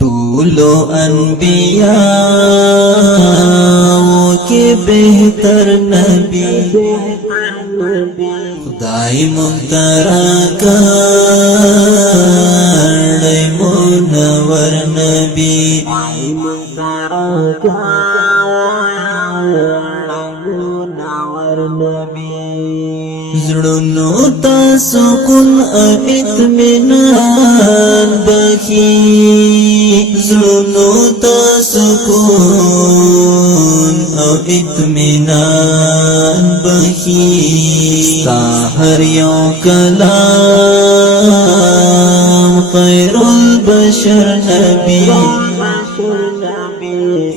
طولو انبیاء کی بہتر نبی خدای مخترا کړی منور نبی زړونو ته سکون او اطمینان بخي زړونو ته سکون او اطمینان بخي ستا هر یو کلام خیر البشر نبی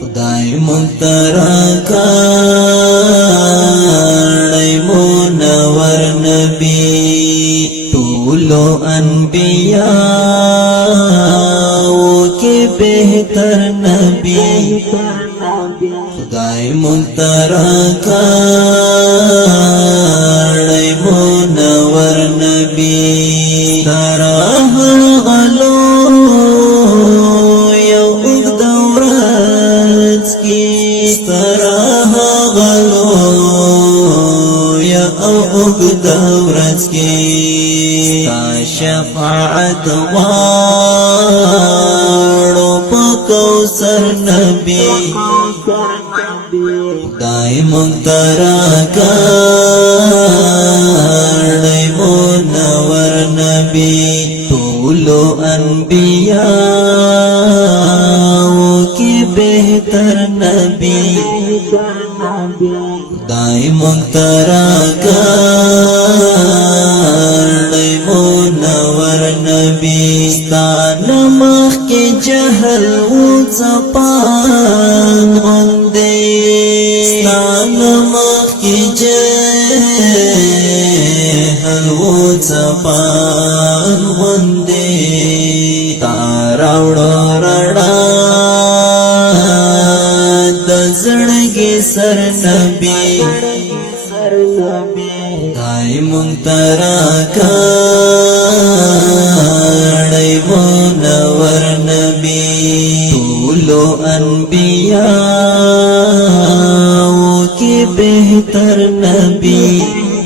خدای مخترا کړی منور نبی طولو انبیاء کی بہتر نبی خدای مخترا کړی منور نبی تراه غلو یو اوږد ورځ کې تراه غلو یا اوږد ورځ کې ستا شفاعت غواړو په کوثر نبی خدای مخترا کړی منور نبی طولو انبیاء کی بہتر نبی خدای مخترا کړی منور نبی ستا نمخ کی جهل و څپان غوندې ستا نمخ کی جهل و څپان غوندې تا راوړو رڼا د زړګي سر نبی خدای مخترا کړی منور نبی طولو انبیاء کی بہتر نبی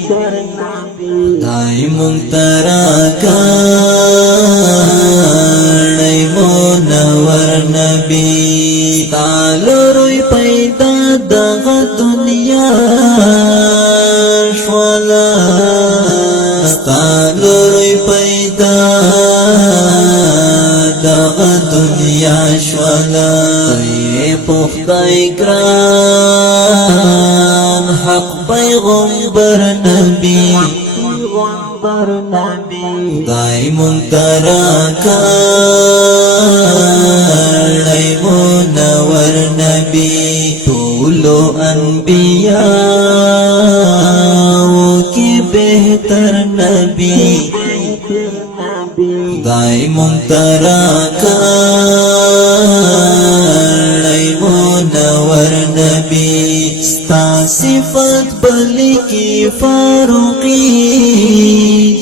خدای مخترا کړی منور نبی تعالی روی پیدا دغه دنیا شوالا تعالی روی پیدا دغه دنیا شوالا پخدای ګران حق پیغمبر نبی خدای مخترا کړی منور نبی طولو انبیاء کی بہتر نبی خدای مخترا کړی منور نبی ستا صفت بلی کی فاروقی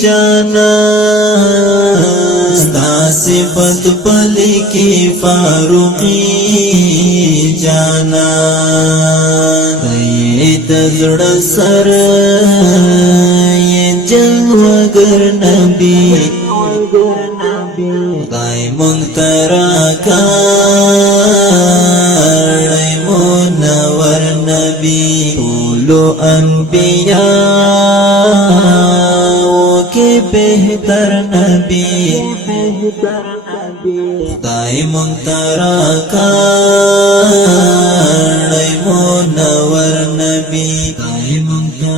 جانا ستا صفت بلی کی فاروقی جانا د زړه سر یې جلوگر نبی خدای مخترا کړی منور نبی طولو انبیاء کی بہتر نبی خدای مخترا کړی منور نبی خدای مخترا